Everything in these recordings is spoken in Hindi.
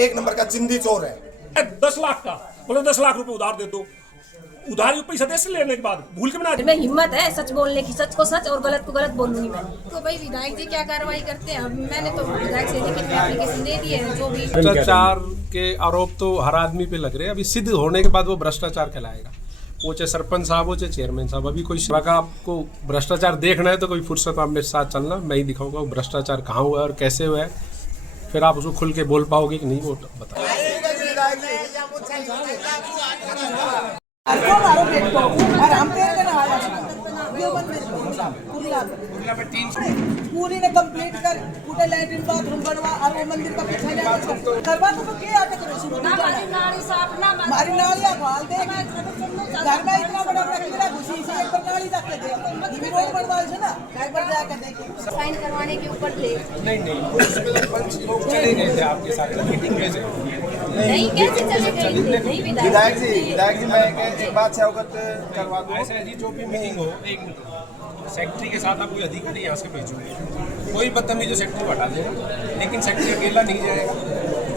एक नंबर का जिंदी चोर है। 10 लाख का बोले 10 लाख रुपए उधार दे दो, उधारी पैसा दे से लेने के बाद भूल के बना में हिम्मत है सच बोलने की, सच को सच और गलत को गलत बोलूंगी मैं। तो भाई विधायक जी क्या कार्रवाई करते हैं? मैंने तो विधायक से लिखित में एप्लीकेशन दे दी है। जो भी भ्रष्टाचार के आरोप तो हर आदमी पे लग रहे हैं, अभी सिद्ध होने के बाद वो भ्रष्टाचार कहलाएगा। वो चाहे सरपंच साहब हो चाहे चेयरमैन साहब, अभी कोई का आपको भ्रष्टाचार देखना है तो कोई फुर्सत आप मेरे साथ चलना, मैं ही दिखाऊंगा वो भ्रष्टाचार कहाँ हुआ है और कैसे हुआ है, फिर आप उसको खुल के बोल पाओगे कि नहीं वो बताओ। पूरी ने कंप्लीट कर पूरे लैट्रिन बाथरूम बनवा और वो मंदिर का पीछे करवा तो क्या आटे करो शुरू ना मारी नालियां फाल दे घर में इतना बड़ा बड़ा किला घुसी से एक बार नाली तक दे ये रोड बनवा से ना एक बार जाकर देखिए साइन करवाने के ऊपर थे। नहीं पंच लोग चले गए थे आपके साथ मीटिंग में से। नहीं कैसे चले गए? नहीं विधायक जी मैं एक बात से अवगत करवा दूं। ऐसा है जी, जो भी मीटिंग हो, एक सेक्रेटरी के साथ आप कोई अधिकारी यहाँ से भेजोगे, कोई बदतमीजी सेक्रेटरी को हटा देगा, लेकिन सेक्रेटरी अकेला नहीं जाएगा,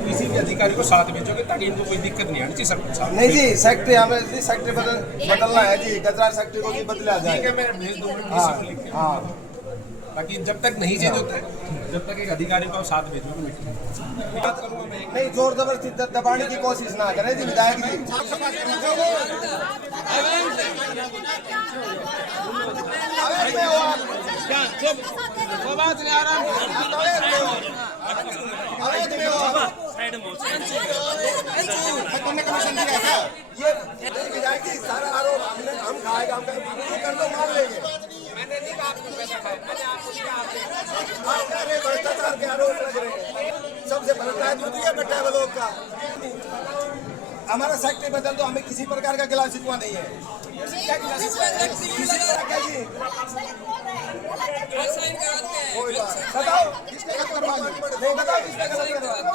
किसी भी अधिकारी को साथ भेजोगे ताकि इनको कोई दिक्कत नहीं आनी चाहिए। सरपंच साहब नहीं जी, सेक्रेटरी हमें जी सेक्रेटरी बदलना है जी, गजरार सेक्रेटरी को भी बदला जाए। ठीक है, मैं भेज दूंगा। हाँ, ताकि जब तक नहीं चेंज होता है जब तक एक अधिकारी को साथ भेजोगे मीटिंग बात करूंगा मैं। नहीं जोर जबरदस्ती दबाने की कोशिश ना करें जी विधायक जी। ये विधायक जी सारा आरोप हम खाएगा, हम कर दो मान लेंगे। मैंने नहीं कहा आपको पैसा खाया, मैंने आपको भ्रष्टाचार के आरोप लग रहे हैं। सबसे बड़ा बैठा है लोग का। हमारा सेक्रेटरी बदल दो, हमें किसी प्रकार का गिला शिकवा नहीं है। बताओ किसने गलत करवा दी? नहीं बताओ किसने गलत करवा दी?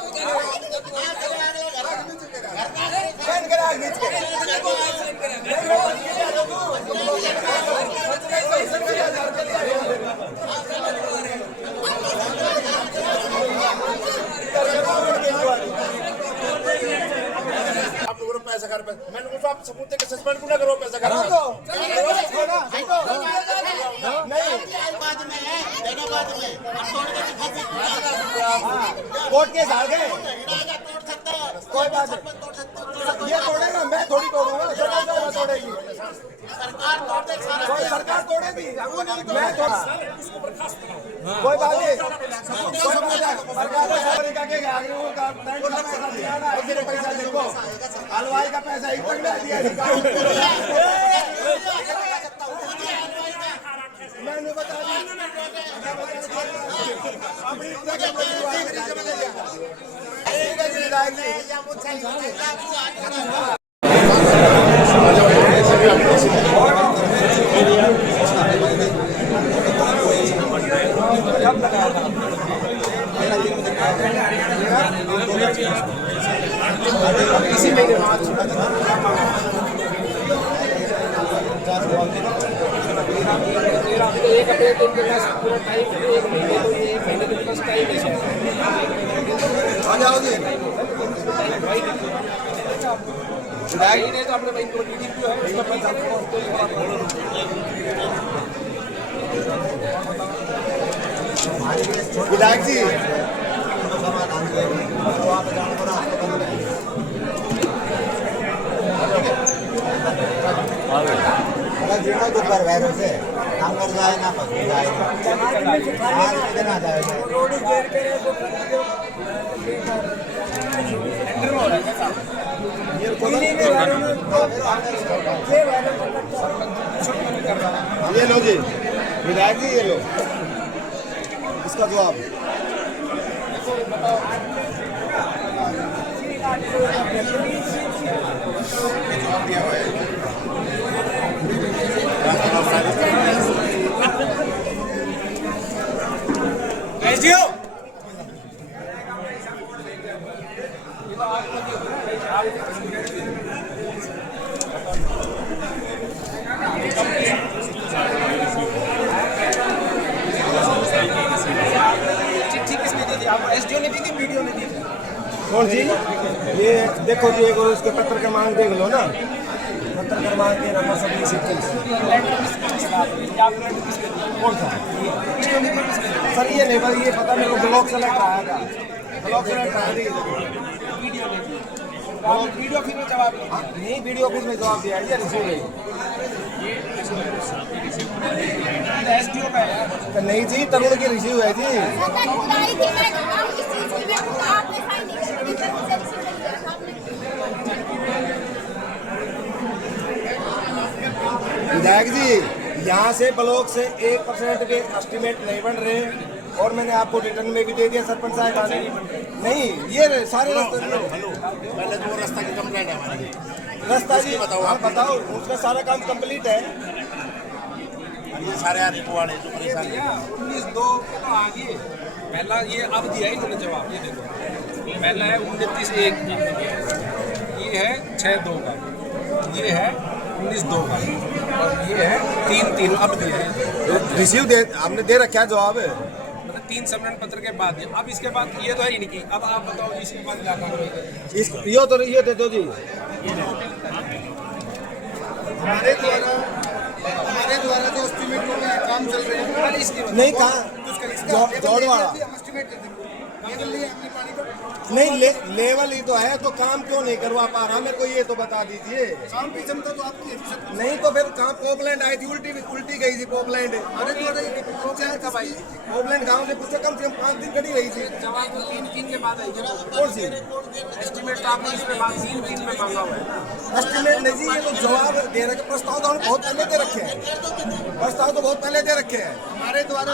पैसा कर मैंने उनको आप सबूत के सस्पेंड क्यों ना करो? पैसा कर कोर्ट के झाड़ गए, कोई बात नहीं, ये तोड़ेगा, मैं थोड़ी तोड़ूंगा, तोड़ेगी सरकार तोड़ेगी, मैं कोई बात नहीं। पैसा देखो, हलवाई का पैसा एक पकड़ा दिया, मैंने बता इसी महीने एक अपने दिन के पास पूरा टाइम है, एक महीने तो ये एक महीने के पास टाइम है। आ जाओ जी विधायक ने तो अपने भाई को मीटिंग जो है उसका पैसा विधायक जी दोपहर वैरों से काम कर जाए ना पकड़ जाए ना जाए ये लो जी विधायक जी, ये लो इसका जवाब। चिट्ठी किसने दी थी? आप एसडीओ ने दी थी, वीडियो ने दी थी? कौन सी? ये देखो जी, एक और उसके पत्र क्रमांक देख लो ना, पत्र क्रमांक के नंबर 26 कौन सा? सर ये नहीं, पर ये पता मेरे को ब्लॉक सेलेक्ट आया था, ब्लॉक सेलेक्ट आया था। वीडियो ऑफिस में जवाब नहीं, वीडियो ऑफिस में जवाब दिया है, ये रिसीव है। एसडीओ का है। नहीं जी, तरुण की रिसीव है जी। विधायक जी, यहाँ से ब्लॉक से 1% के एस्टीमेट नहीं बन रहे, और मैंने आपको रिटर्न में भी दे दिया सरपंच साहब ने। नहीं, ये सारे रास्ते पहले तो वो रास्ता की कंप्लेंट है हमारी। रास्ता जी बताओ, उसका सारा काम कंप्लीट है। ये सारे रिटवाड़े जो परेशानी है 19/2 तो आगे पहला ये अब दिया है इन्होंने जवाब। ये देखो, पहला है 29/1, ये है 6/2 का, ये है 19/2 का, और ये है 3/3 अब दिया है। रिसीव दे आपने दे रखा है जवाब, मतलब 3 सम्मेलन पत्र के बाद। अब इसके बाद ये तो है ही नहीं की। अब आप बताओ जी, इसके बाद इलाका इस ये दे दो जी। हमारे द्वारा जो एस्टीमेट काम चल रहे हैं, नहीं कहा जोड़वाड़ा नहीं लेवल ही तो है, तो काम क्यों नहीं करवा पा रहा, मेरे को ये तो बता दीजिए। काम की क्षमता तो आपकी है। नहीं तो फिर काम पोपलैंड आई थी, उल्टी गई थी पोपलैंड। पोपलैंड गांव से पूछे कम से कम 5 दिन खड़ी रही थी। जवाब तो 3 के बाद आई। कौन सी एस्टीमेट आपने इसके बाद 3 में मांगा हुआ है। एस्टीमेट नहीं जी, ये तो जवाब दे रखे, प्रस्ताव तो हमने बहुत पहले दे रखे हैं, प्रस्ताव तो बहुत पहले दे रखे हैं हमारे द्वारा।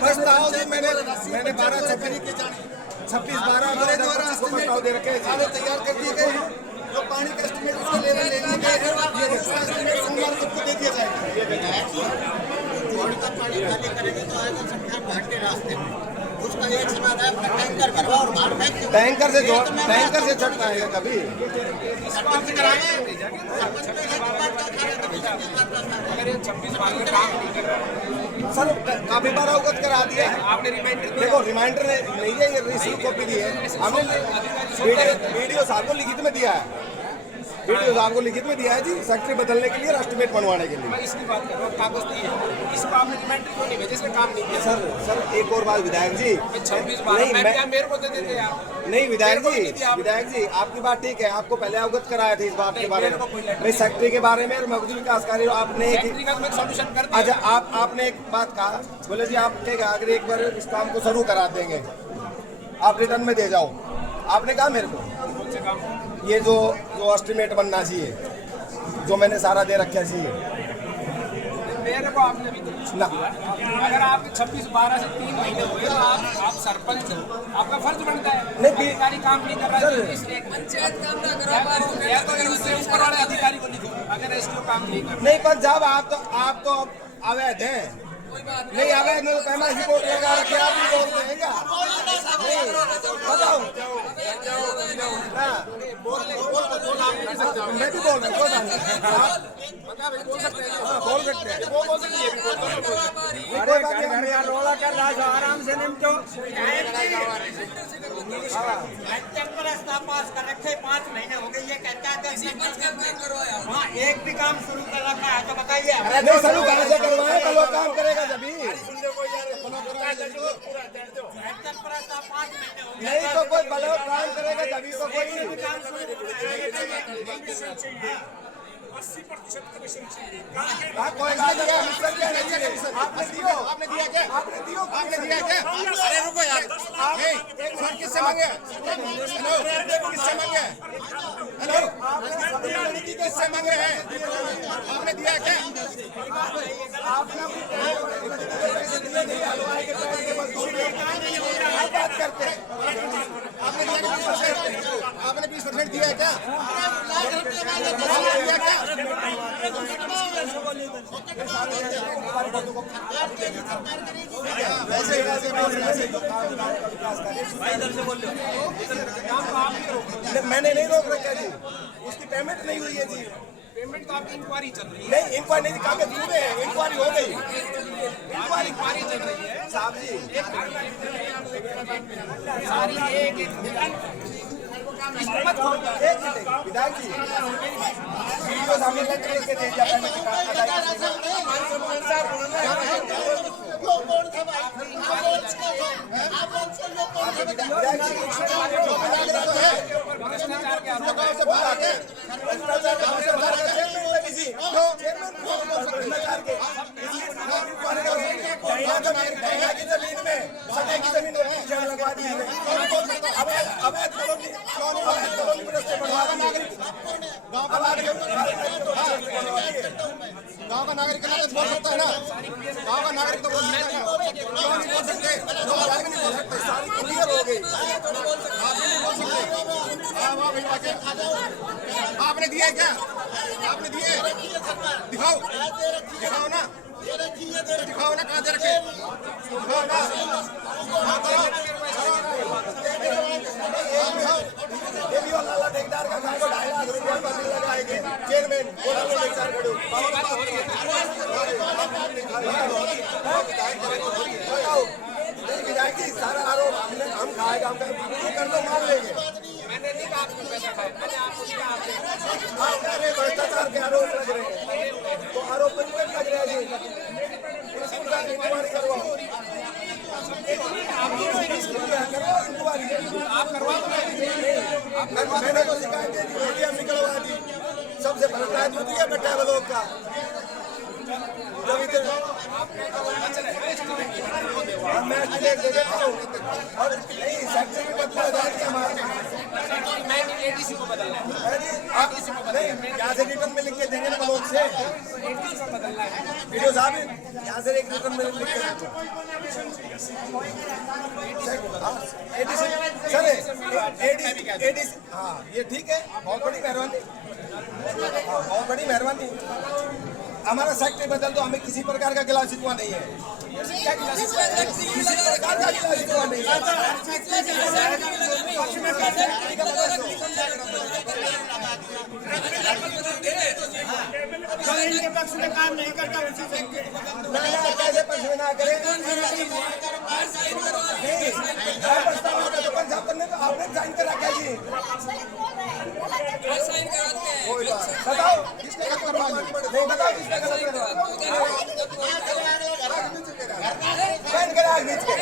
प्रस्ताव जी मैंने 12/26 हमारे द्वारा प्रस्ताव दे रखे हैं, सारे तैयार कर दिए गए हैं। जो पानी का एस्टीमेट उसके लेवल ले लिए गए हैं, ये एस्टीमेट सोमवार को दे दिया जाएगा। जोड़ का पानी खाली करेंगे तो आएगा संख्या घाटे रास्ते में, उसका एक समाधान है अपना टैंकर करवा और बाहर फेंक दो। टैंकर से चढ़ता है कभी सरपंच कराएंगे, अगर ये 26 बार में काम नहीं कर रहा सर, काफी बार अवगत करा दिया है। आपने रिमाइंडर देखो रिमाइंडर नहीं है, ये रिसीव कॉपी दी है हमने। वीडियो साहब को लिखित में दिया है, वीडियो साहब को लिखित में दिया है जी, सेक्रेटरी बदलने के लिए, एस्टीमेट बनवाने के लिए। मैं इसकी बात कर रहा हूँ, कागज नहीं है, इसको आपने रिमाइंडर क्यों नहीं भेजा, इसमें काम नहीं किया। सर एक और बात विधायक जी, 26 बार नहीं मेरे को दे देते यार। नहीं विधायक जी आपकी बात ठीक है, आपको पहले अवगत कराया था इस बात के बारे में, नहीं सेक्रेटरी के बारे में और मौजूद विकास कार्य आपने सॉल्यूशन कर दिया। अच्छा आपने एक बात कहा, बोले जी आप ठीक है अगर एक बार इस काम को शुरू करा देंगे, आप रिटर्न में दे जाओ। आपने कहा मेरे को ये जो एस्टीमेट बनना चाहिए, जो मैंने सारा दे रखा चाहिए, मेरे को आपने भी तो ना अगर आपके 26/12 से 3 महीने हुए तो आप सरपंच हो, आपका फर्ज बनता है। नहीं, अधिकारी काम नहीं कर रहा है, इसलिए पंचायत काम ना करा पा रहा है, या तो उससे ऊपर वाले अधिकारी को लिखो अगर एसडीओ काम नहीं कर। नहीं पर जब आप तो अवैध हैं, नहीं अवैध में तो पहला रिपोर्ट लगा रखे, आप भी बोल रहे हैं क्या? बताओ मैं भी बोल रहा हूँ, बोल सकते हैं, बोल सकते हैं। अरे घर यहाँ रोला कर रहा है, आराम से निपटो। प्रस्ताव पास कर रखे 5 महीने हो गए, ये कहता है वहाँ एक भी काम शुरू कर रखा है तो बताइए। नहीं शुरू कहाँ से करवाए, तो लोग काम करेगा जभी। प्रस्ताव 5 महीने हो गए, नहीं तो कोई बलों काम करेगा जभी तो कोई 80% कमीशन चाहिए। कोई आपने दिया क्या? आपने दिया क्या? अरे रुको यार, एक मिनट, किससे मांगे? हेलो, किससे मांगे? हेलो, किससे मांगे हैं? आपने दिया क्या? बात करते हैं, आपने 20% दिया है क्या? दिया क्या? मैंने नहीं रोक रखा जी, उसकी पेमेंट नहीं हुई है जी। पेमेंट तो आपकी इंक्वायरी चल रही है। नहीं इंक्वायरी नहीं, कागज पूरे हैं, इंक्वायरी हो गई, इंक्वायरी चल रही है साहब जी। सारी एक विधायक जी वीडियो सामने लेकर के दे दिया पेमेंट भ्रष्टाचार के आरोप जमीन में सटे की जमीन लगवा दी है, अवैध कॉलोनी रस्ते बढ़वा दी। गांव का नागरिक तो बोल सकता है ना, गांव का नागरिक तो बोल सकता है, क्यों नहीं बोल सकते? सारी क्लियर हो गई। आपने दिया है क्या? आपने दिए? दिखाओ, दिखाओ ना, दिखाओ ना, कहाँ दे रखे? दिखाओ ना, हाँ करो, ये भी और लाला ठेकेदार का काम को 2.5 लाख रुपया पर लगाएंगे चेयरमैन और लाला ठेकेदार खड़ो। विधायक जी सारा आरोप हम खाएगा, हम कर लो मान लेंगे। मैंने नहीं कहा आपको पैसा खाया, मैंने आपको दिया आपने। अरे भ्रष्टाचार के आरोप लग रहे हैं, तो आरोप पर लग रहे हैं जी। इसका इंक्वायरी करवाओ, आप करवा दो। मैंने तो शिकायत दी थी, मीडिया निकलवा दी, सबसे भ्रष्टाचार जो दिया बेटा लोग का। मैं एस्टीमेट दे देता हूँ और नहीं सेक्शन में बदला जाएगा हमारे। मैं एडीसी को बदलना है, नहीं यहाँ से रिटर्न में लिख के देंगे ना लोग से। वीडियो साहब यहाँ से एक रिटर्न में लिख के सर एडीसी। हाँ ये ठीक है, बहुत बड़ी मेहरबानी, बहुत बड़ी मेहरबानी। हमारा सेक्टर बदल दो, हमें किसी प्रकार का गिला शिकवा नहीं है, किसी प्रकार का गिला शिकवा नहीं है। इनके पक्ष में काम नहीं करता उसी से कैसे पक्ष में ना करे? आपने साइन करा क्या जी? बताओ किसका गलत करवा? नहीं बताओ किसका गलत करवा? साइन करा नीचे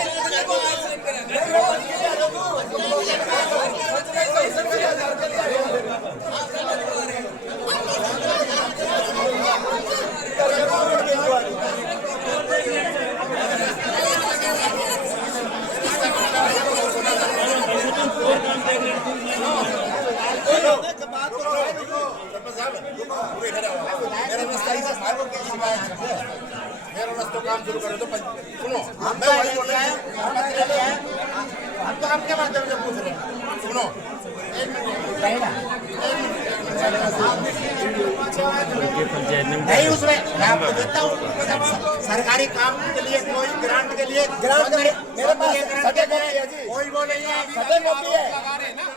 मेरा रास्ता काम शुरू करो तो सुनो, मैं वही बोल रहा हूँ, हम तो आपके माध्यम से पूछ रहे हैं। सुनो नहीं, उसमें मैं आपको देता हूँ सरकारी काम के लिए कोई ग्रांट के लिए मेरे पास सटे कॉपी है जी, कोई वो नहीं है, सटे कॉपी है,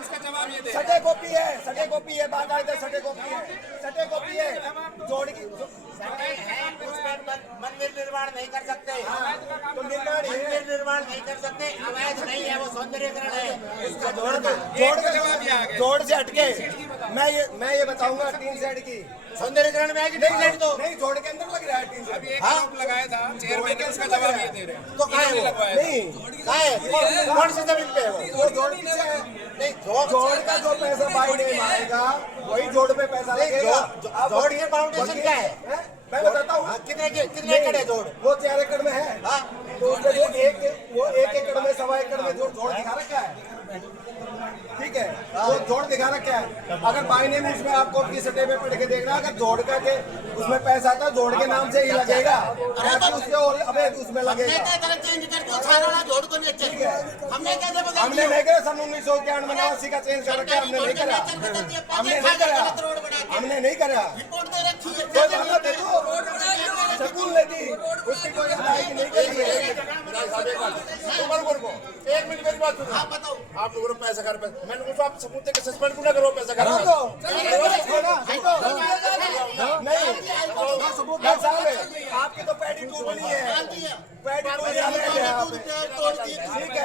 उसका जवाब ये दे। सटे कॉपी है, सटे कॉपी है, बाकायदा सटे कॉपी है, सटे कॉपी है, जोड़ की मंदिर निर्माण नहीं कर सकते, तो निर्माण है, मंदिर निर्माण नहीं कर सकते, अवैध नहीं है, वो सौंदर्यीकरण है, उसका जोड़ से हटके मैं ये बताऊंगा 3 सेट की सौंदर्यीकरण में आएगी 3 सेट तो नहीं, जोड़ के अंदर लग रहा है 3 सेट। अभी एक आरोप लगाया था चेयरमैन ने, उसका जवाब ये दे रहे हैं। तो कहाँ है वो? नहीं कौन सी जमीन पे है वो जोड़ पीछे है, नहीं जोड़ का जो पैसा बाई नेम आएगा वही जोड़ पे पैसा लगेगा। जोड़ के फाउंडेशन क्या है? मैं बताता हूँ कितने एकड़ है जोड़? वो 4 एकड़ में है, तो उसमें वो 1 एकड़ में 1.25 एकड़ में जो जोड़ दिखा रखा है, ठीक है, वो जोड़ दिखा रखा है। अगर बाई नेम उसमें आपको अपनी सटे पे पढ़ के देखना, अगर जोड़ का के उसमें पैसा था, जोड़ के नाम से ही लगेगा, उसके और अबे उसमें लगेगा। हमने नहीं करा सन 1991 का चेंज कर रखा है, हमने नहीं करा, हमने नहीं करा। सकून लेती उसकी कोई अदायगी नहीं करी है। एक मिनट मेरी बात सुनो। आप बताओ, आप लोगों ने पैसा कर मैंने कुछ आप सबूत के सस्पेंड क्यों ना करो पैसा कर नहीं साहब आपकी तो पैडी टू बनी है, पैडी टू ठीक है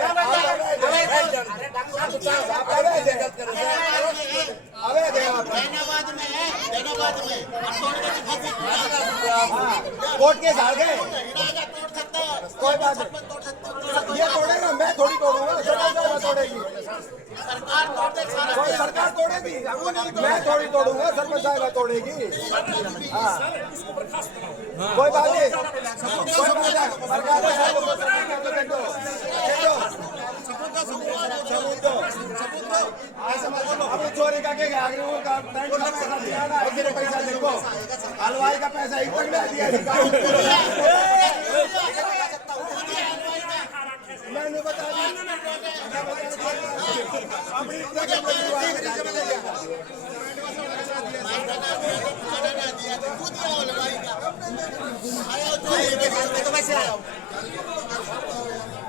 कोर्ट के झाड़ गए कोई बात नहीं, ये तोड़ेगा मैं थोड़ी तोड़ूंगा, सरकार तोड़ेगी, सरकार तोड़ेगी, मैं थोड़ी तोड़ूंगा, सरपंच साहब तोड़ेगी। हाँ कोई बात नहीं, कोई बात नहीं, सरकार अब चोरी का क्या पैसा देखो, हलवाई का पैसा एक तक दिया मैंने बता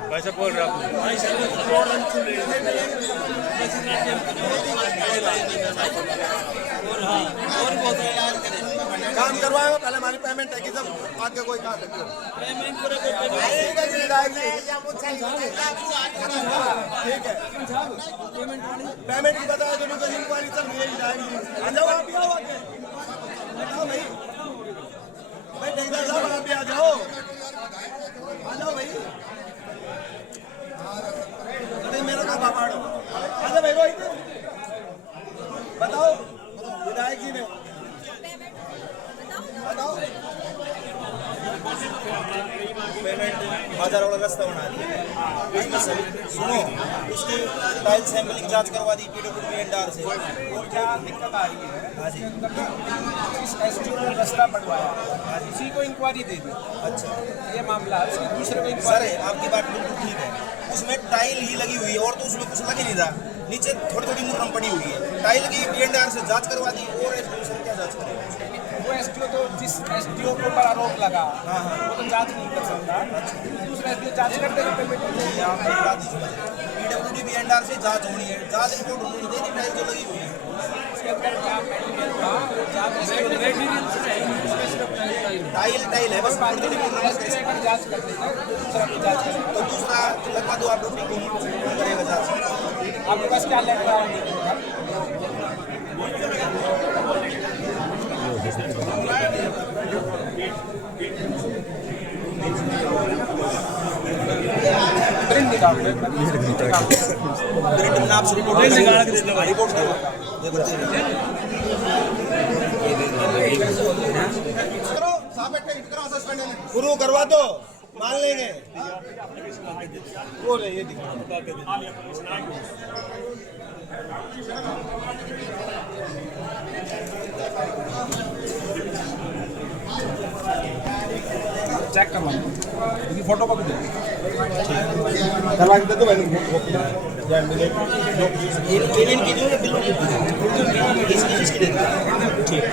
वैसे बोल रहा काम करवाएगा पहले हमारी पेमेंट है कि जब आगे कोई काम ठीक है पेमेंट की बताया तो इंक्वायरी चल रही है। आ जाओ आप भी आओ आगे भाई ठेकेदार साहब आप भी आ जाओ भाई अरे मेरा का बाबाड़ो आजा भाई रोहित बताओ विधायक जी ने बताओ पेमेंट बाजार वाला रास्ता बना दिया उसमें सभी सुनो उसकी टाइल सैंपलिंग जांच करवा दी पीडब्ल्यूडी एंडआर से। और क्या दिक्कत आ रही है? हाँ जी इस एसडीओ ने रास्ता बढ़वाया, इसी को इंक्वायरी दे दी। अच्छा ये मामला है, दूसरे को सर आपकी बात बिल्कुल ठीक है, उसमें टाइल ही लगी हुई है और तो उसमें कुछ लग ही नहीं रहा, नीचे थोड़ी थोड़ी मुरम पड़ी हुई है, टाइल की एंडआर से जांच करवा दी और एसडीओ से क्या जांच करेगा? वो एसडीओ तो जिस एसडीओ के ऊपर आरोप लगा वो तो जांच नहीं कर सकता, दूसरा एसडीओ जांच कर देगा पेमेंट। आप मेरी बात नहीं समझ रहे, पीडब्ल्यूडी भी एंडआर से जांच होनी है, जांच रिपोर्ट उन्होंने दे दी, टाइल जो लगी हुई है टाइल है बस जांच कर देगा, दूसरा भी जांच करेगा। तो दूसरा लगवा दो आप लोग करेगा जांच। आपके पास क्या लेटर आएंगे? प्रिंट निकाल प्रिंट में आपसे रिपोर्ट निकाल के देना, रिपोर्ट शुरू करवा दो मान लेंगे वो ये चेक करवा फोटो कॉपी दे करवा के दे दो मैंने पेमेंट की जो बिल इसकी दे दो। ठीक